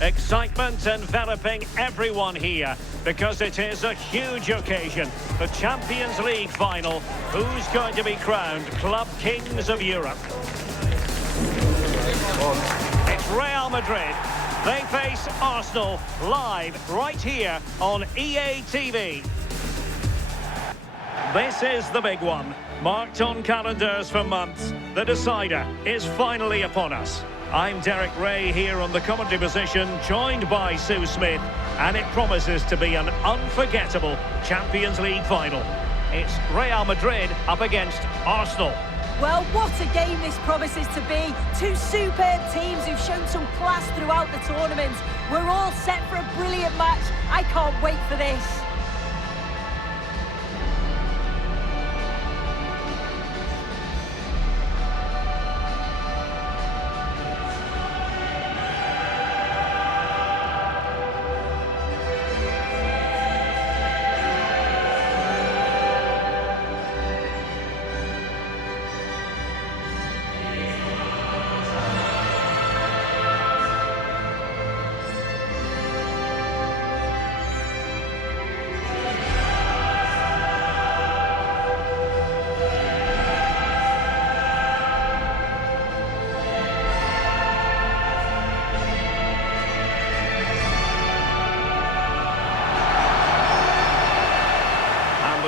Excitement enveloping everyone here because it is a huge occasion. The Champions League final. Who's going to be crowned Club Kings of Europe? It's Real Madrid. They face Arsenal live right here on EA TV. This is the big one. Marked on calendars for months. The decider is finally upon us. I'm Derek Ray here on the commentary position, joined by Sue Smith, and it promises to be an unforgettable Champions League final. It's Real Madrid up against Arsenal. Well, what a game this promises to be. Two superb teams who've shown some class throughout the tournament. We're all set for a brilliant match. I can't wait for this.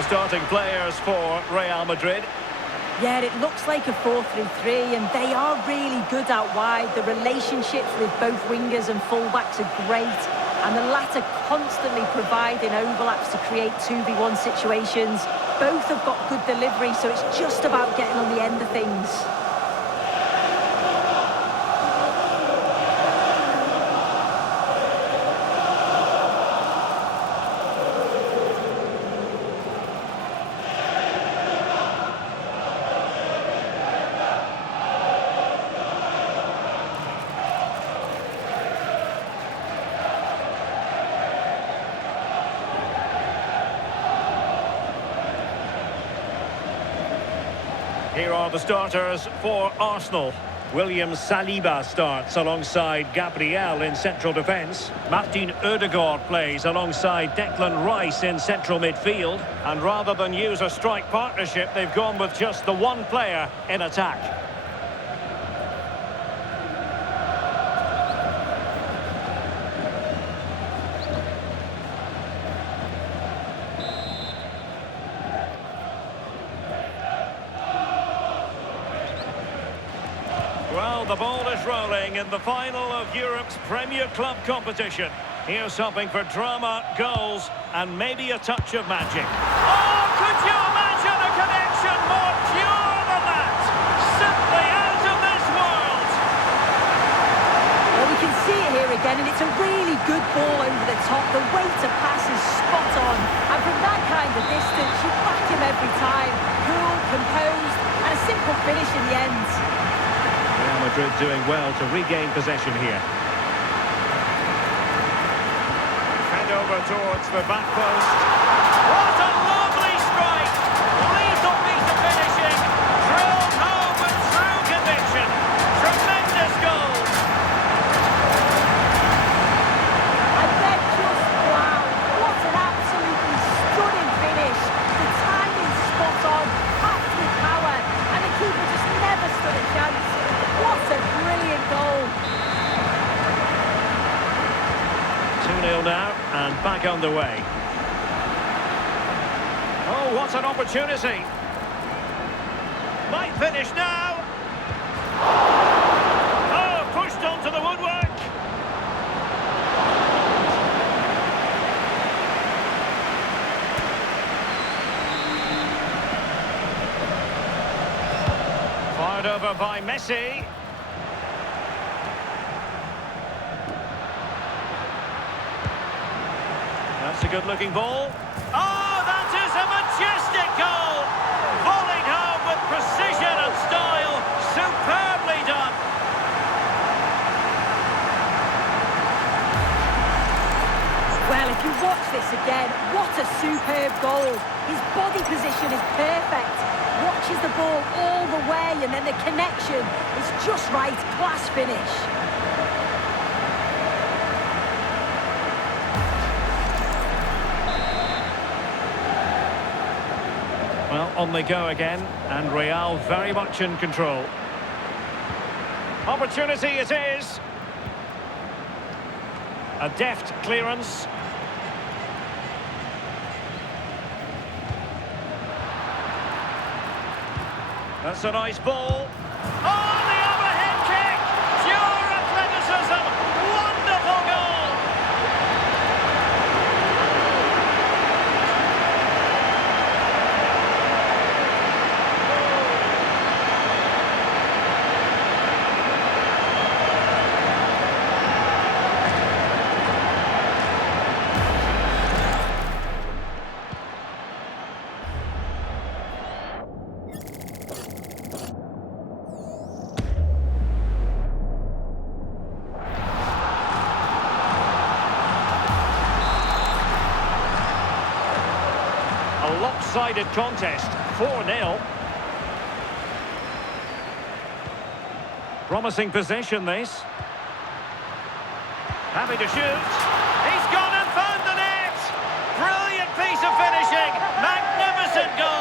Starting players for Real Madrid. Yeah, it looks like a 4-3-3, and they are really good out wide. The relationships with both wingers and fullbacks are great, and the latter constantly providing overlaps to create 2v1 situations. Both have got good delivery, so it's just about getting on the end of things. Here are the starters for Arsenal. William Saliba starts alongside Gabriel in central defence. Martin Ødegaard plays alongside Declan Rice in central midfield. And rather than use a strike partnership, they've gone with just the one player in attack. Well, the ball is rolling in the final of Europe's Premier Club competition. Here's something for drama, goals, and maybe a touch of magic. Oh, could you imagine a connection more pure than that? Simply out of this world. Well, we can see it here again, and it's a really good ball over the top. The way to pass is spot on, and from that kind of distance, you back him every time. Cool, composed, and a simple finish in the end. Real Madrid doing well to regain possession here. Head over towards the back post. What a lovely strike! Lethal piece of finishing. Drilled home with true conviction. Tremendous goal. I bet just wow. What an absolutely stunning finish. The timing spot on, packed with power, and the keeper just never stood a chance. What a brilliant goal. 2-0 now, and back underway. Oh, what an opportunity. Might finish now. Oh, pushed onto the woodwork. Fired over by Messi. That's a good-looking ball. Oh, that is a majestic goal! Volleyed home with precision and style. Superbly done. Well, if you watch this again. What a superb goal. His body position is perfect. Watches the ball all the way, and then the connection is just right. Class finish. Well, on they go again, and Real very much in control. Opportunity it is. A deft clearance. That's a nice ball. Oh, the overhead kick! Pure athleticism! Wonderful goal! A lopsided contest, 4-0. Promising possession, this. Happy to shoot. He's gone and found the net! Brilliant piece of finishing! Magnificent goal!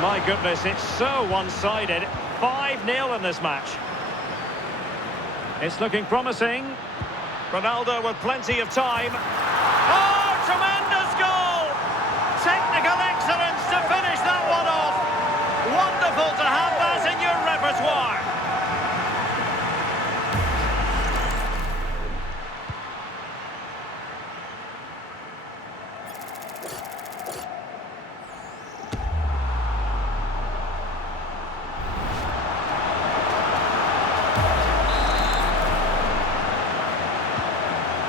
My goodness, it's so one-sided. 5-0 in this match. It's looking promising. Ronaldo with plenty of time. Oh, tremendous goal! Technical excellence to finish that one off. Wonderful to have that in your repertoire.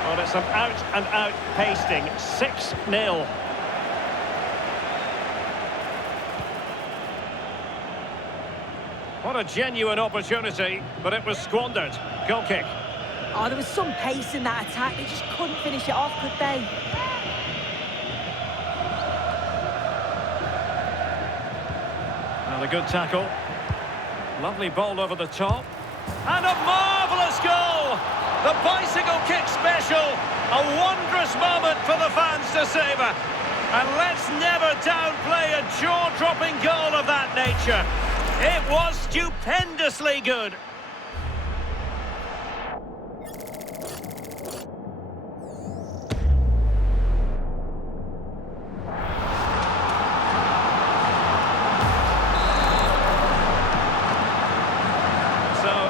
Well, it's an out-and-out pasting. 6-0. What a genuine opportunity, but it was squandered. Goal kick. Oh, there was some pace in that attack. They just couldn't finish it off, could they? Well, a good tackle. Lovely ball over the top. And a marvellous goal! The bicycle kick special. A wondrous moment for the fans to savour. And let's never downplay a jaw-dropping goal of that nature. It was stupendously good.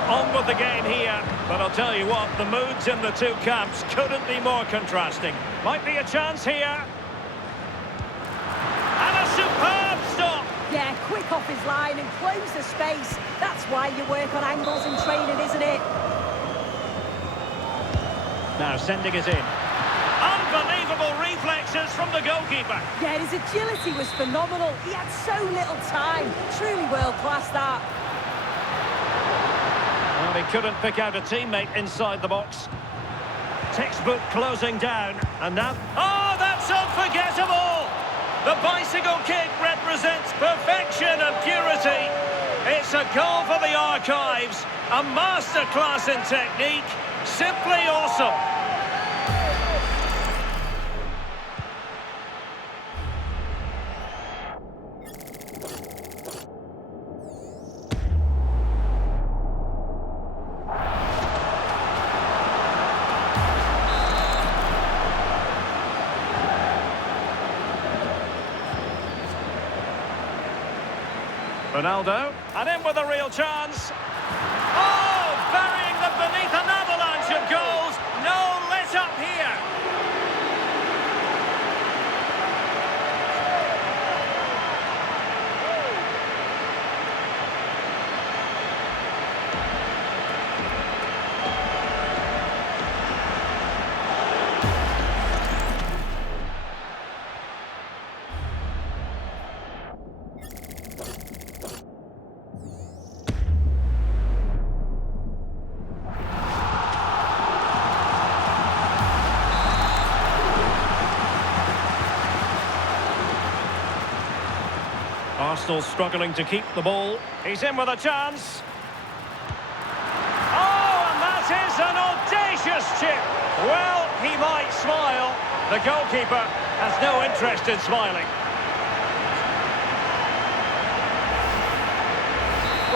On with the game here, but I'll tell you what, the moods in the two camps couldn't be more contrasting. Might be a chance here. And a superb stop. Yeah, quick off his line and close the space. That's why you work on angles in training, isn't it? Now sending it in. Unbelievable reflexes from the goalkeeper. Yeah, his agility was phenomenal. He had so little time. Truly world-class, that. Well, he couldn't pick out a teammate inside the box. Textbook closing down, and now... Oh, that's unforgettable! The bicycle kick represents perfection and purity. It's a goal for the archives, a masterclass in technique. Simply awesome. Ronaldo, and in with a real chance. Oh, burying them beneath an avalanche of goals. No let up here. Arsenal struggling to keep the ball. He's in with a chance. Oh, and that is an audacious chip. Well, he might smile. The goalkeeper has no interest in smiling.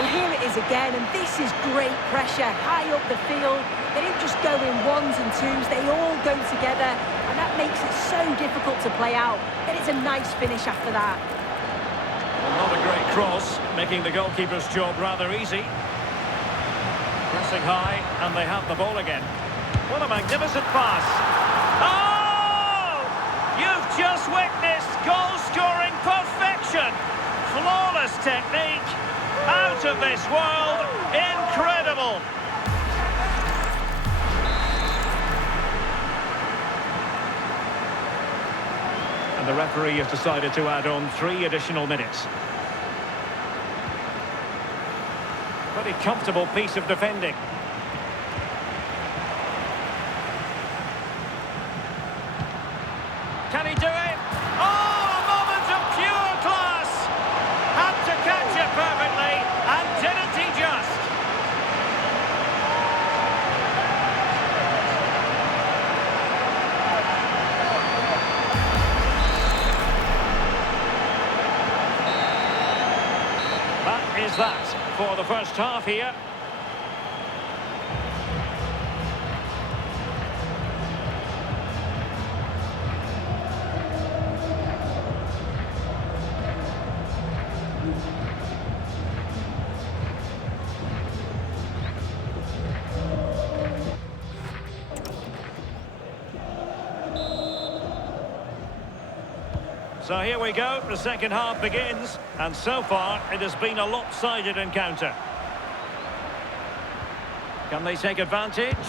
Well, here it is again, and this is great pressure, high up the field. They don't just go in ones and twos, they all go together, and that makes it so difficult to play out. But it's a nice finish after that. Well, not a great cross, making the goalkeeper's job rather easy. Pressing high, and they have the ball again. What a magnificent pass. Oh! You've just witnessed goal-scoring perfection. Flawless technique. Out of this world. Incredible. And the referee has decided to add on 3 additional minutes. Pretty comfortable piece of defending. Can he do it? Oh, a moment of pure class! Had to catch it perfectly, and didn't he just? That is that for the first half here. So here we go, the second half begins, and so far it has been a lopsided encounter. Can they take advantage?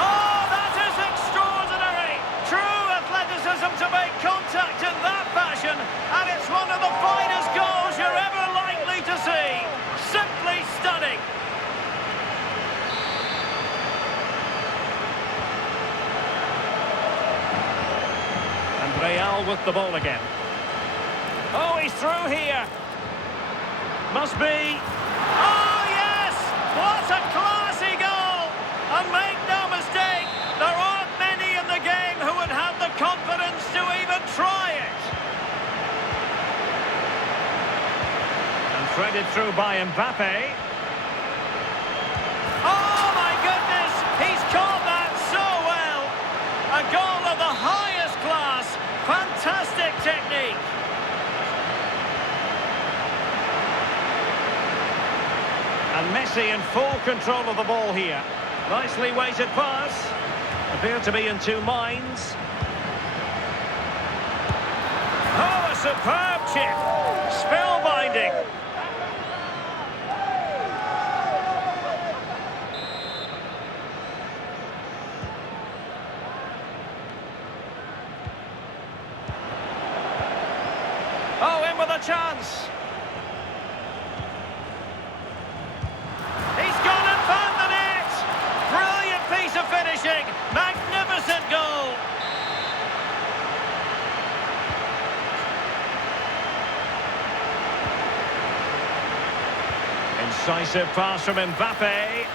Oh, that is extraordinary! True athleticism to make contact in that fashion, and it's one of the finest goals you're ever likely to see. Simply stunning! And Real with the ball again. Oh, he's through here. Must be. Oh, yes! What a classy goal! And make no mistake, there aren't many in the game who would have the confidence to even try it. And threaded through by Mbappe. Oh, my goodness! He's caught that so well! A goal of the highest class. Fantastic technique. And Messi in full control of the ball here. Nicely weighted pass. Appeared to be in 2 minds. Oh, a superb chip. Spellbinding. Oh, in with a chance. He's gone and found the net. Brilliant piece of finishing. Magnificent goal. Incisive pass from Mbappe.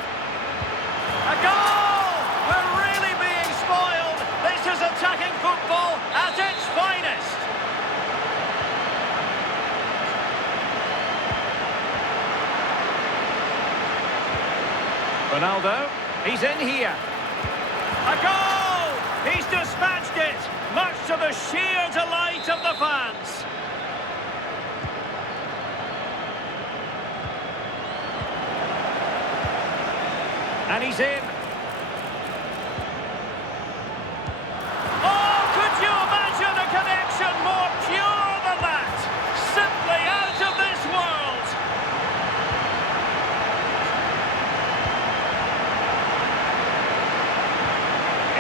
A goal! We're really being spoiled. This is attacking football at its finest. Ronaldo, he's in here. A goal! He's dispatched it, much to the sheer delight of the fans. And he's in. Oh, could you imagine a connection more pure than that? Simply out of this world.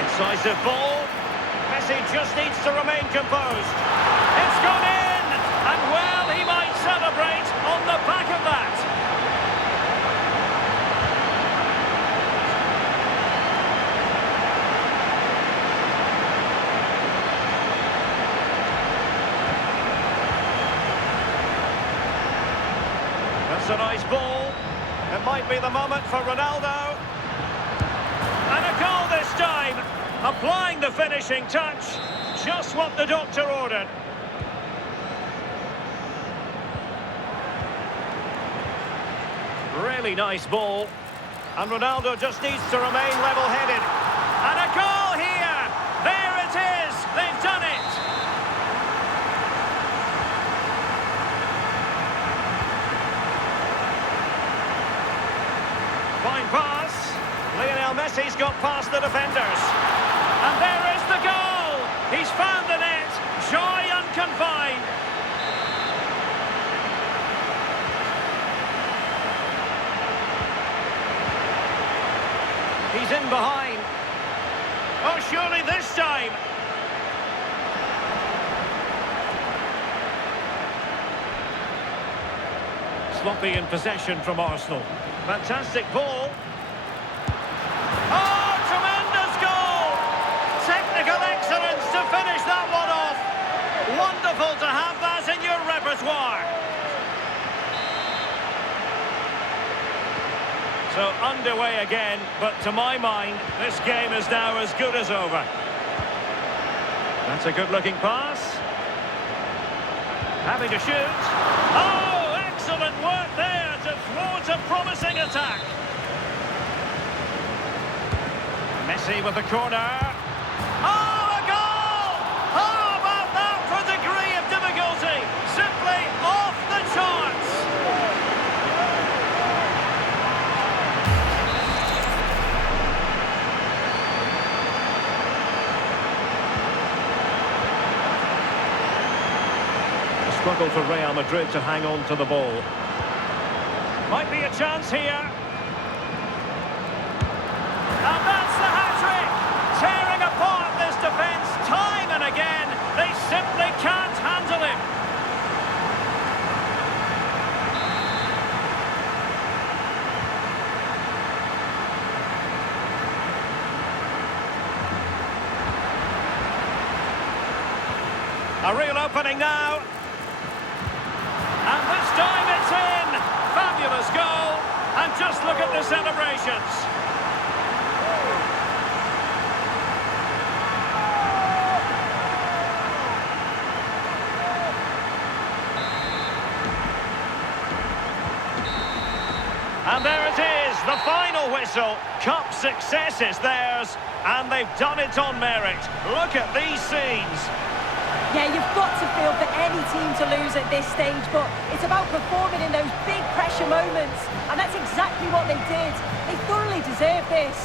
Incisive ball. Messi just needs to remain composed. It's gone in! And well, he might celebrate on the back of that. That's a nice ball. It might be the moment for Ronaldo. And a goal this time. Applying the finishing touch. Just what the doctor ordered. Really nice ball. And Ronaldo just needs to remain level-headed. And a goal here! There it is! They've done it! Fine pass. Lionel Messi's got past the defenders. And there is the goal! He's found the net. Joy unconfined. He's in behind. Oh, surely this time. Sloppy in possession from Arsenal. Fantastic ball. Oh, tremendous goal! Technical excellence to finish that one off. Wonderful to have that in your repertoire. So underway again, but to my mind, this game is now as good as over. That's a good-looking pass. Having to shoot. Oh, excellent work there to thwart a promising attack. Messi with the corner. Oh, a goal! How about that for a degree of difficulty? Simply off the charts. Struggle for Real Madrid to hang on to the ball. Might be a chance here. And that's the hat-trick! Tearing apart this defence time and again. They simply can't handle him. A real opening now. And this time it's in! Fabulous goal! And just look at the celebrations. And there it is, the final whistle. Cup success is theirs, and they've done it on merit. Look at these scenes. Yeah, you've got to feel for any team to lose at this stage, but it's about performing in those big pressure moments, and that's exactly what they did. They thoroughly deserve this.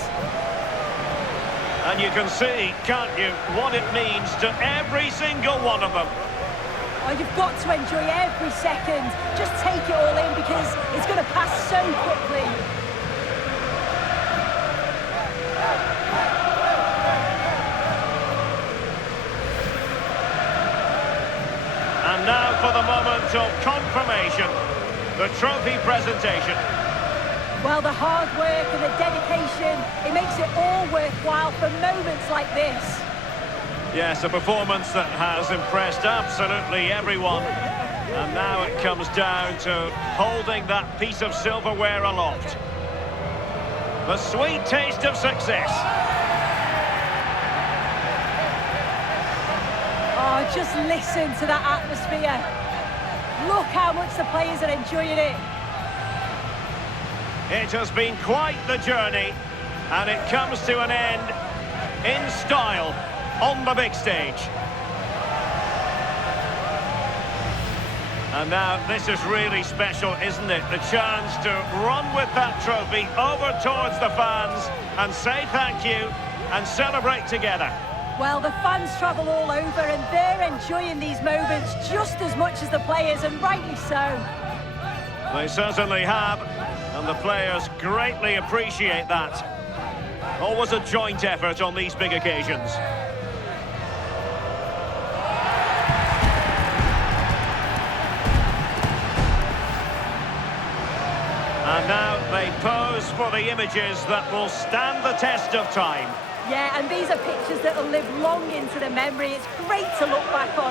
And you can see, can't you, what it means to every single one of them. Oh, you've got to enjoy every second. Just take it all in because it's going to pass so quickly. And now for the moment of confirmation, the trophy presentation. Well, the hard work and the dedication, it makes it all worthwhile for moments like this. Yes, a performance that has impressed absolutely everyone. And now it comes down to holding that piece of silverware aloft. The sweet taste of success. Oh, just listen to that atmosphere. Look how much the players are enjoying it. It has been quite the journey, and it comes to an end in style on the big stage. And now this is really special, isn't it? The chance to run with that trophy over towards the fans and say thank you and celebrate together. Well, the fans travel all over and they're enjoying these moments just as much as the players, and rightly so. They certainly have, and the players greatly appreciate that. Always a joint effort on these big occasions. And now they pose for the images that will stand the test of time. Yeah, and these are pictures that will live long into the memory. It's great to look back on.